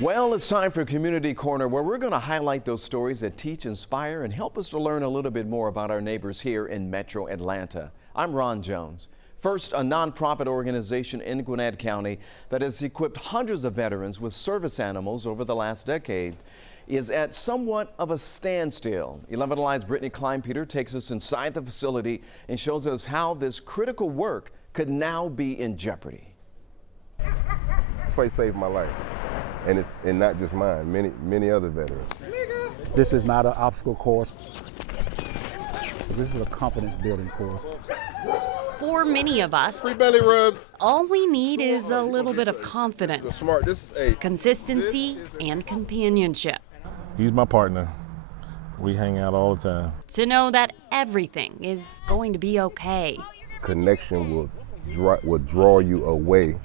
Well, it's time for Community Corner, where we're going to highlight those stories that teach, inspire, and help us to learn a little bit more about our neighbors here in Metro Atlanta. I'm Ron Jones. First, a nonprofit organization in Gwinnett County that has equipped hundreds of veterans with service animals over the last decade is at somewhat of a standstill. 11 Alive's Brittany Kleinpeter takes us inside the facility and shows us how this critical work could now be in jeopardy. This place saved my life. And not just mine, many other veterans. This is not an obstacle course. This is a confidence building course. For many of us, Free belly rubs. all we need is a little bit of confidence, This is consistency, and companionship. He's my partner. We hang out all the time. To know that everything is going to be okay. connection will draw you away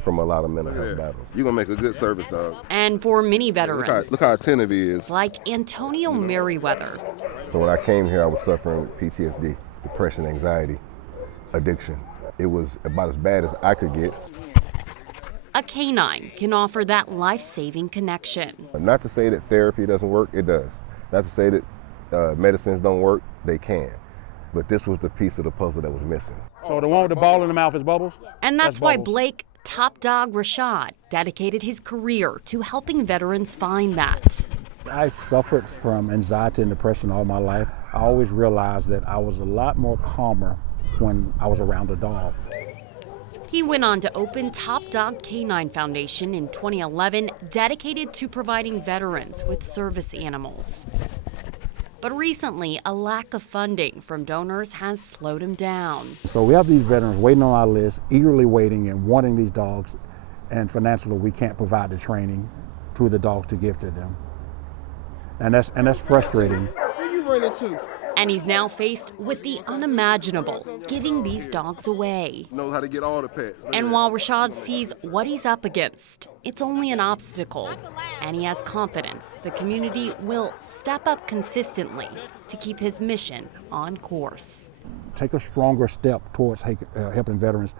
from a lot of mental health battles. You're gonna make a good service dog. And for many veterans, Look how attentive he is. like Antonio Merriweather, So when I came here, I was suffering PTSD, depression, anxiety, addiction. It was about as bad as I could get. a canine can offer that life-saving connection. Not to say that therapy doesn't work, it does. Not to say that medicines don't work, they can. But this was the piece of the puzzle that was missing. So the one with the ball in the mouth is Bubbles? And that's why Bubbles. Blake Top Dog Rashad dedicated his career to helping veterans find that. I suffered from anxiety and depression all my life. I always realized that I was a lot more calmer when I was around a dog. He went on to open Top Dog Canine Foundation in 2011, dedicated to providing veterans with service animals. But recently, a lack of funding from donors has slowed him down. So we have these veterans waiting on our list, eagerly waiting and wanting these dogs, and financially we can't provide the training to the dogs to give to them. And that's frustrating. Where you running to? And he's now faced with the unimaginable, giving these dogs away. Knows how to get all the pets. And while Rashad sees what he's up against, it's only an obstacle. And he has confidence the community will step up consistently to keep his mission on course. Take a stronger step towards helping veterans,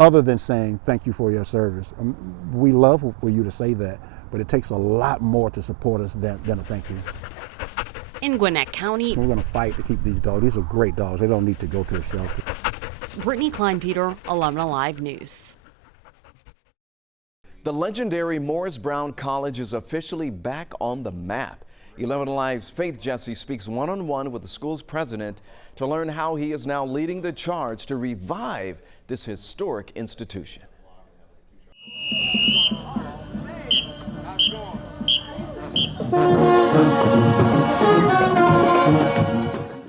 other than saying thank you for your service. We love for you to say that, but it takes a lot more to support us than a thank you. In Gwinnett County, We're going to fight to keep these dogs. These are great dogs. They don't need to go to a shelter. Brittany Kleinpeter, 11 Alive News. The legendary Morris Brown College is officially back on the map. 11 Alive's Faith Jesse speaks one-on-one with the school's president to learn how he is now leading the charge to revive this historic institution.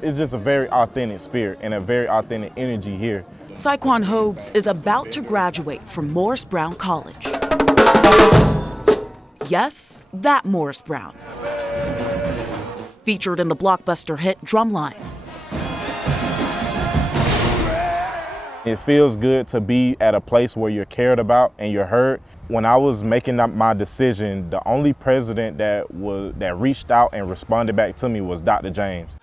It's just a very authentic spirit and a very authentic energy here. Saquon Hobbs is about to graduate from Morris Brown College. Yes, that Morris Brown. Featured in the blockbuster hit Drumline. It feels good to be at a place where you're cared about and you're heard. When I was making up my decision, the only president that reached out and responded back to me was Dr. James.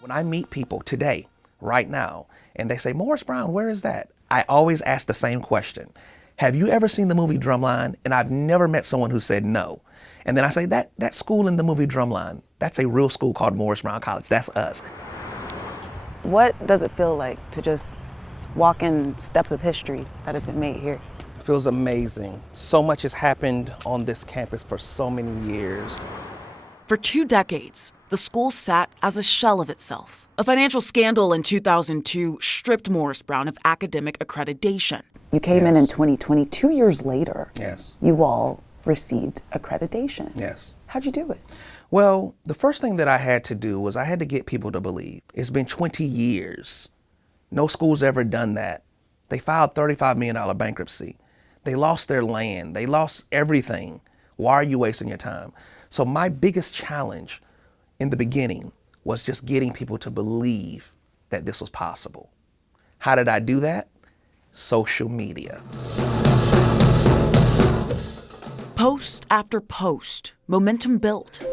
When I meet people today, right now, and they say, Morris Brown, where is that? I always ask the same question. Have you ever seen the movie Drumline? And I've never met someone who said no. And then I say, that school in the movie Drumline, that's a real school called Morris Brown College. That's us. What does it feel like to just walk in steps of history that has been made here? It feels amazing. So much has happened on this campus for so many years. For 2 decades, the school sat as a shell of itself. A financial scandal in 2002 stripped Morris Brown of academic accreditation. You came in 2020, 2 years later. Yes. You all received accreditation. Yes. How'd you do it? Well, the first thing that I had to do was I had to get people to believe. It's been 20 years. No school's ever done that. They filed $35 million bankruptcy. They lost their land. They lost everything. Why are you wasting your time? So my biggest challenge in the beginning was just getting people to believe that this was possible. How did I do that? Social media. Post after post, momentum built.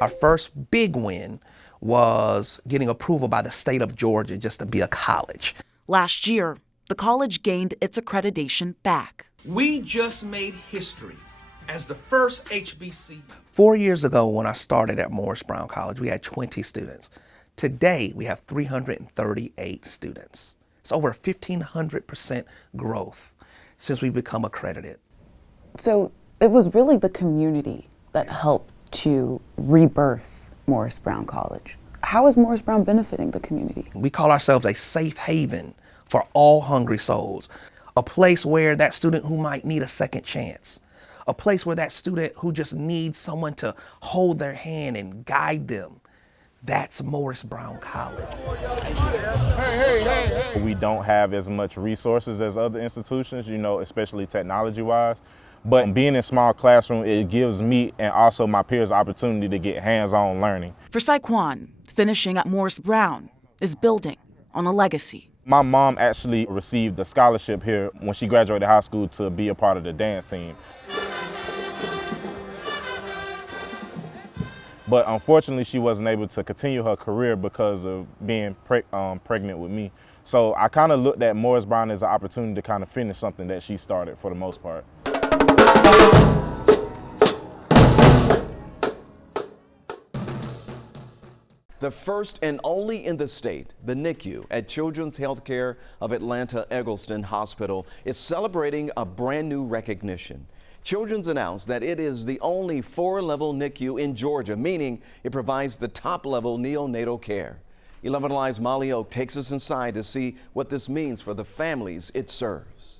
Our first big win was getting approval by the state of Georgia just to be a college. Last year, the college gained its accreditation back. We just made history as the first HBCU. 4 years ago when I started at Morris Brown College, we had 20 students. Today, we have 338 students. It's over 1,500% growth since we've become accredited. So it was really the community that helped to rebirth Morris Brown College. How is Morris Brown benefiting the community? We call ourselves a safe haven for all hungry souls, a place where that student who might need a second chance, a place where that student who just needs someone to hold their hand and guide them. That's Morris Brown College. We don't have as much resources as other institutions, especially technology-wise. But being in small classroom, it gives me and also my peers opportunity to get hands-on learning. For Saquon, finishing at Morris Brown is building on a legacy. My mom actually received a scholarship here when she graduated high school to be a part of the dance team. But unfortunately, she wasn't able to continue her career because of being pregnant with me. So I kind of looked at Morris Brown as an opportunity to kind of finish something that she started for the most part. The first and only in the state, the NICU at Children's Healthcare of Atlanta Eggleston Hospital is celebrating a brand new recognition. Children's announced that it is the only 4-level NICU in Georgia, meaning it provides the top-level neonatal care. 11 Alive's Molly Oak takes us inside to see what this means for the families it serves.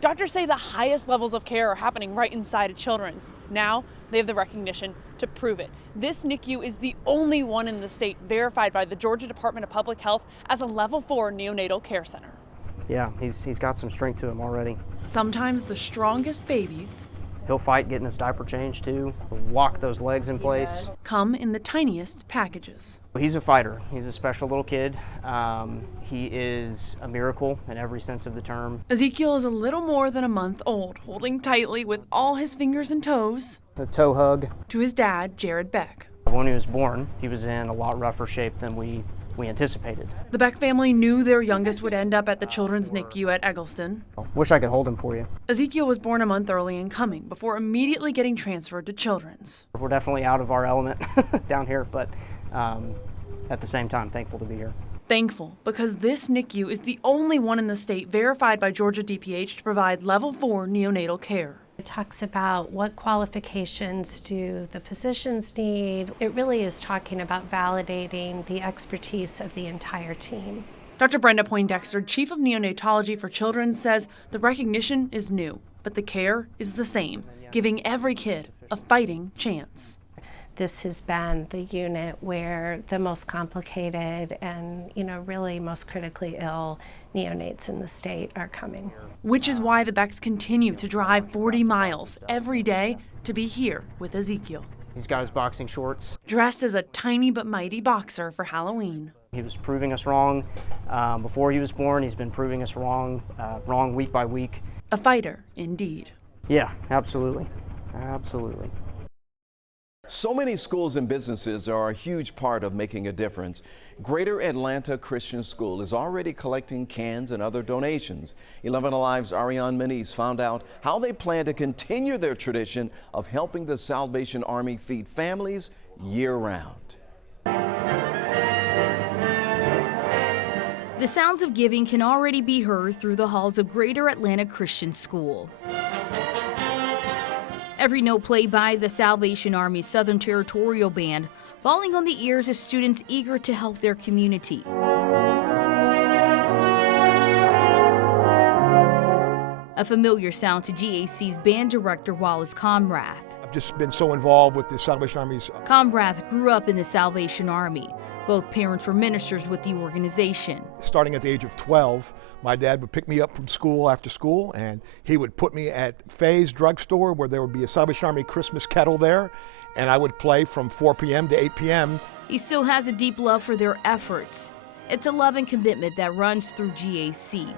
Doctors say the highest levels of care are happening right inside of Children's. Now they have the recognition to prove it. This NICU is the only one in the state verified by the Georgia Department of Public Health as a level 4 neonatal care center. Yeah, he's got some strength to him already. Sometimes the strongest babies, He'll fight getting his diaper changed too, walk those legs in place. come in the tiniest packages. He's a fighter. He's a special little kid. He is a miracle in every sense of the term. Ezekiel is a little more than a month old, holding tightly with all his fingers and toes The toe hug. to his dad, Jared Beck. When he was born, he was in a lot rougher shape than we anticipated. The Beck family knew their youngest would end up at the Children's NICU at Eggleston. Wish I could hold him for you. Ezekiel was born a month early and coming before immediately getting transferred to Children's. We're definitely out of our element down here, but at the same time, thankful to be here. Thankful because this NICU is the only one in the state verified by Georgia DPH to provide level 4 neonatal care. It talks about what qualifications do the physicians need. It really is talking about validating the expertise of the entire team. Dr. Brenda Poindexter, Chief of Neonatology for Children, says the recognition is new, but the care is the same, giving every kid a fighting chance. This has been the unit where the most complicated and, really most critically ill neonates in the state are coming. Which is why the Becks continue to drive 40 miles every day to be here with Ezekiel. He's got his boxing shorts. Dressed as a tiny but mighty boxer for Halloween. He was proving us wrong before he was born. He's been proving us wrong week by week. A fighter, indeed. Yeah, absolutely. Absolutely. So many schools and businesses are a huge part of making a difference. Greater Atlanta Christian School is already collecting cans and other donations. 11 Alive's Ariane Moniz found out how they plan to continue their tradition of helping the Salvation Army feed families year-round. The sounds of giving can already be heard through the halls of Greater Atlanta Christian School. Every note played by the Salvation Army Southern Territorial Band falling on the ears of students eager to help their community. A familiar sound to GAC's band director Wallace Comrath. I've just been so involved with the Salvation Army's. Comrath grew up in the Salvation Army. Both parents were ministers with the organization. Starting at the age of 12, my dad would pick me up from school after school, and he would put me at Faye's drugstore where there would be a Salvation Army Christmas kettle there, and I would play from 4 p.m. to 8 p.m. He still has a deep love for their efforts. It's a love and commitment that runs through GAC.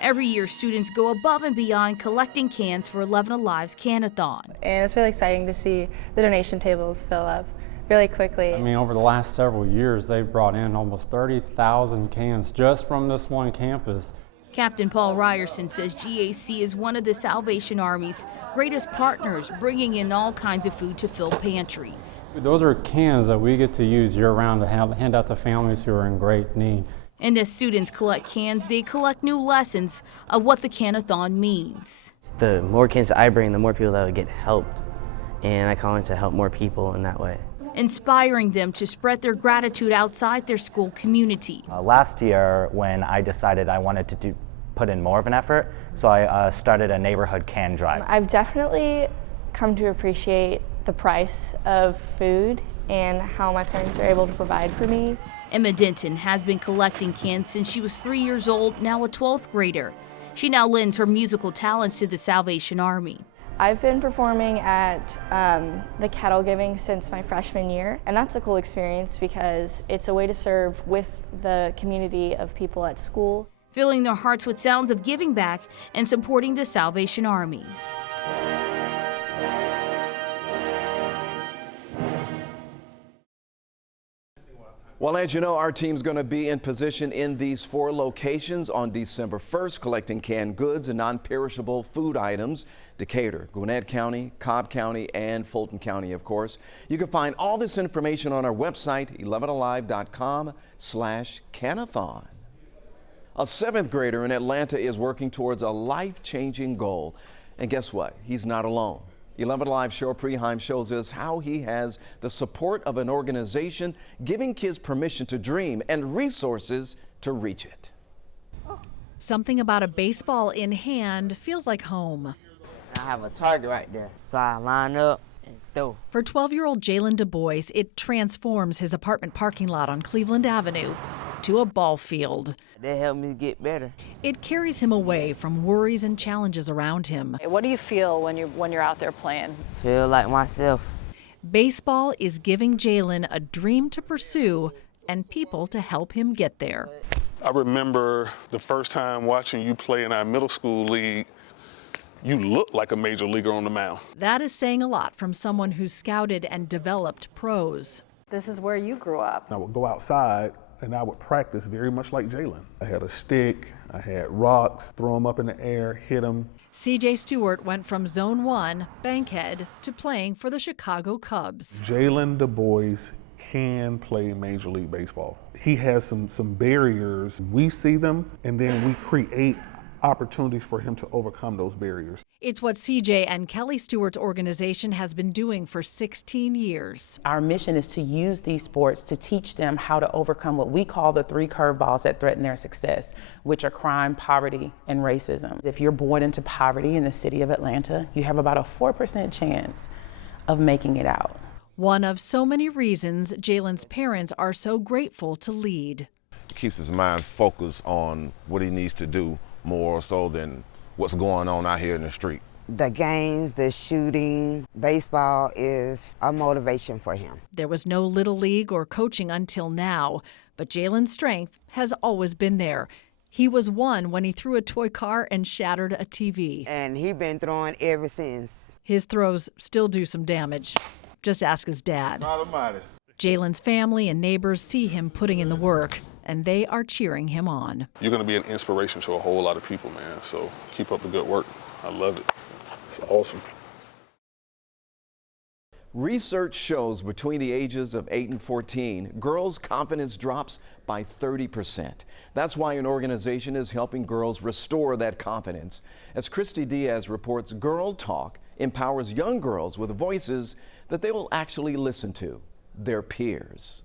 Every year, students go above and beyond collecting cans for 11 Alive's Canathon. And it's really exciting to see the donation tables fill up really quickly. I mean, over the last several years, they've brought in almost 30,000 cans just from this one campus. Captain Paul Ryerson says GAC is one of the Salvation Army's greatest partners, bringing in all kinds of food to fill pantries. Those are cans that we get to use year-round to hand out to families who are in great need. And as students collect cans, they collect new lessons of what the Can-a-thon means. The more cans I bring, the more people that would get helped, and I want to help more people in that way. Inspiring them to spread their gratitude outside their school community. Last year, when I decided I wanted to put in more of an effort, so I started a neighborhood can drive. I've definitely come to appreciate the price of food and how my parents are able to provide for me. Emma Denton has been collecting cans since she was 3 years old, now a 12th grader. She now lends her musical talents to the Salvation Army. I've been performing at the kettle giving since my freshman year, and that's a cool experience because it's a way to serve with the community of people at school. Filling their hearts with sounds of giving back and supporting the Salvation Army. Well, as you know, our team's going to be in position in these 4 locations on December 1st, collecting canned goods and non-perishable food items. Decatur, Gwinnett County, Cobb County, and Fulton County, of course. You can find all this information on our website, 11alive.com/Can-a-thon. A 7th grader in Atlanta is working towards a life-changing goal. And guess what? He's not alone. 11 Alive Cheryl Preheim shows us how he has the support of an organization giving kids permission to dream and resources to reach it. Something about a baseball in hand feels like home. I have a target right there, so I line up and throw. For 12-year-old Jalen Du Bois, it transforms his apartment parking lot on Cleveland Avenue to a ball field. They help me get better. It carries him away from worries and challenges around him. What do you feel when you're out there playing? Feel like myself. Baseball is giving Jalen a dream to pursue and people to help him get there. I remember the first time watching you play in our middle school league. You look like a major leaguer on the mound. That is saying a lot from someone who scouted and developed pros. This is where you grew up. I would go outside and I would practice very much like Jalen. I had a stick, I had rocks, throw them up in the air, hit them. C.J. Stewart went from Zone 1, Bankhead, to playing for the Chicago Cubs. Jalen Du Bois can play Major League Baseball. He has some barriers. We see them, and then we create opportunities for him to overcome those barriers. It's what CJ and Kelly Stewart's organization has been doing for 16 years. Our mission is to use these sports to teach them how to overcome what we call the 3 curveballs that threaten their success, which are crime, poverty, and racism. If you're born into poverty in the city of Atlanta, you have about a 4% chance of making it out. One of so many reasons Jalen's parents are so grateful to lead. It keeps his mind focused on what he needs to do more so than what's going on out here in the street. The games, the shooting, baseball is a motivation for him. There was no Little League or coaching until now, but Jalen's strength has always been there. He was 1 when he threw a toy car and shattered a TV. And he's been throwing ever since. His throws still do some damage. Just ask his dad. Jalen's family and neighbors see him putting in the work, and they are cheering him on. You're going to be an inspiration to a whole lot of people, man. So keep up the good work. I love it. It's awesome. Research shows between the ages of 8 and 14, girls' confidence drops by 30%. That's why an organization is helping girls restore that confidence. As Christy Diaz reports, Girl Talk empowers young girls with voices that they will actually listen to, their peers.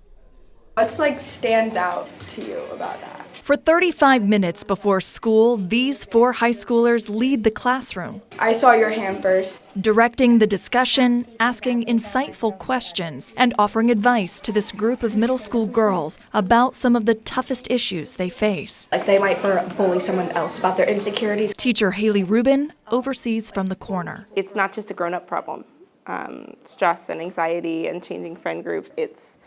What stands out to you about that? For 35 minutes before school, these 4 high schoolers lead the classroom. I saw your hand first. Directing the discussion, asking insightful questions, and offering advice to this group of middle school girls about some of the toughest issues they face. They might bully someone else about their insecurities. Teacher Haley Rubin oversees from the corner. It's not just a grown-up problem. Stress and anxiety and changing friend groups. It's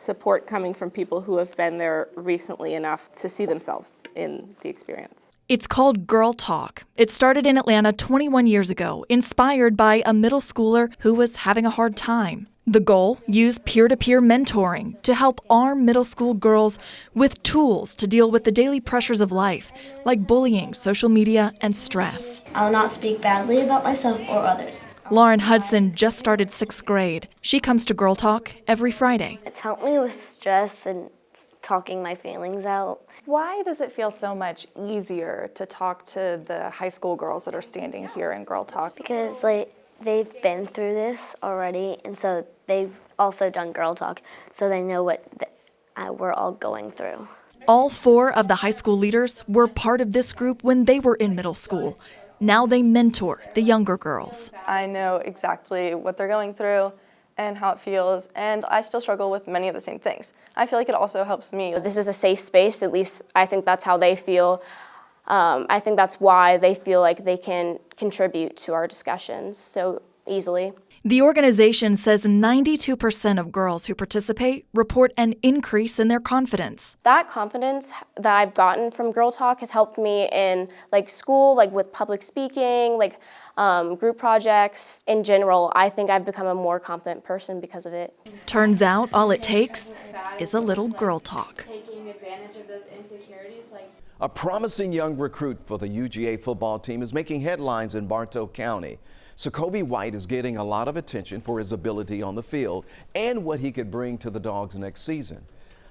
support coming from people who have been there recently enough to see themselves in the experience. It's called Girl Talk. It started in Atlanta 21 years ago, inspired by a middle schooler who was having a hard time. The goal? Use peer-to-peer mentoring to help arm middle school girls with tools to deal with the daily pressures of life, like bullying, social media, and stress. I'll not speak badly about myself or others. Lauren Hudson just started 6th grade. She comes to Girl Talk every Friday. It's helped me with stress and talking my feelings out. Why does it feel so much easier to talk to the high school girls that are standing here in Girl Talk? Because they've been through this already, and so they've also done Girl Talk, so they know what we're all going through. All 4 of the high school leaders were part of this group when they were in middle school. Now they mentor the younger girls. I know exactly what they're going through and how it feels, and I still struggle with many of the same things. I feel like it also helps me. This is a safe space, at least I think that's how they feel. I think that's why they feel like they can contribute to our discussions so easily. The organization says 92% of girls who participate report an increase in their confidence. That confidence that I've gotten from Girl Talk has helped me in school, with public speaking, group projects. In general, I think I've become a more confident person because of it. Turns out all it takes is a little Girl Talk. Taking advantage of those insecurities, A promising young recruit for the UGA football team is making headlines in Bartow County. Sokovie White is getting a lot of attention for his ability on the field and what he could bring to the Dogs next season.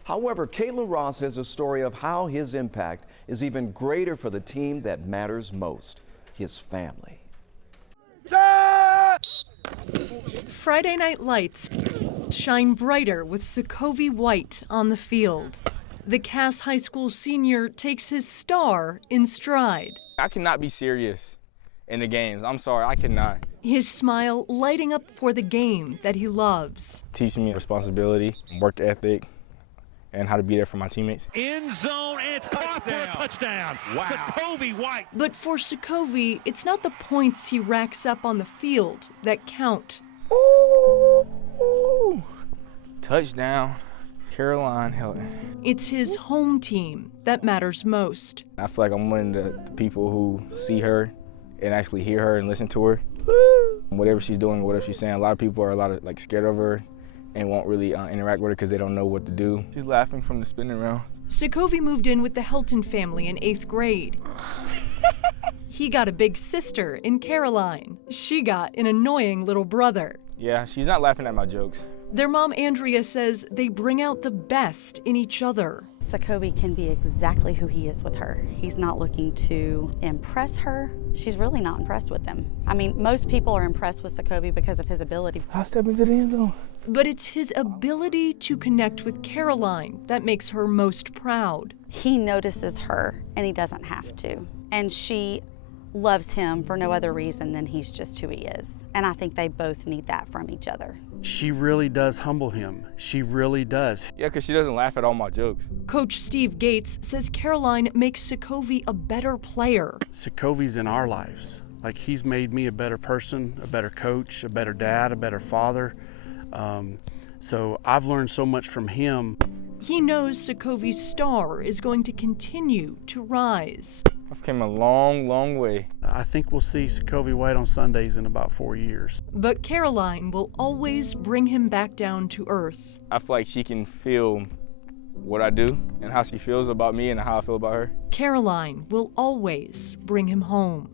However, Kayla Ross has a story of how his impact is even greater for the team that matters most, his family. Friday night lights shine brighter with Sokovie White on the field. The Cass High School senior takes his star in stride. I cannot be serious in the games. I'm sorry, I cannot. His smile lighting up for the game that he loves. Teaching me responsibility, work ethic, and how to be there for my teammates. End zone, and it's caught for a touchdown. Wow. Sokovie White. But for Sokovie, it's not the points he racks up on the field that count. Ooh. Touchdown, Caroline Hilton. It's his home team that matters most. I feel like I'm one of the people who see her and actually hear her and listen to her. Whatever she's doing, whatever she's saying, a lot of people are scared of her and won't really interact with her because they don't know what to do. She's laughing from the spinning around. Sokovie moved in with the Helton family in 8th grade. He got a big sister in Caroline. She got an annoying little brother. Yeah, she's not laughing at my jokes. Their mom, Andrea, says they bring out the best in each other. Sokovie can be exactly who he is with her. He's not looking to impress her. She's really not impressed with him. I mean, most people are impressed with Sokovie because of his ability. I'll step into the end zone. But it's his ability to connect with Caroline that makes her most proud. He notices her, and he doesn't have to. And she loves him for no other reason than he's just who he is. And I think they both need that from each other. She really does humble him. She really does. Yeah, because she doesn't laugh at all my jokes. Coach Steve Gates says Caroline makes Sokovie a better player. Sokovie's in our lives. He's made me a better person, a better coach, a better dad, a better father. So I've learned so much from him. He knows Sokovie's star is going to continue to rise. I've come a long, long way. I think we'll see Sokovie White on Sundays in about 4 years. But Caroline will always bring him back down to earth. I feel like she can feel what I do and how she feels about me and how I feel about her. Caroline will always bring him home.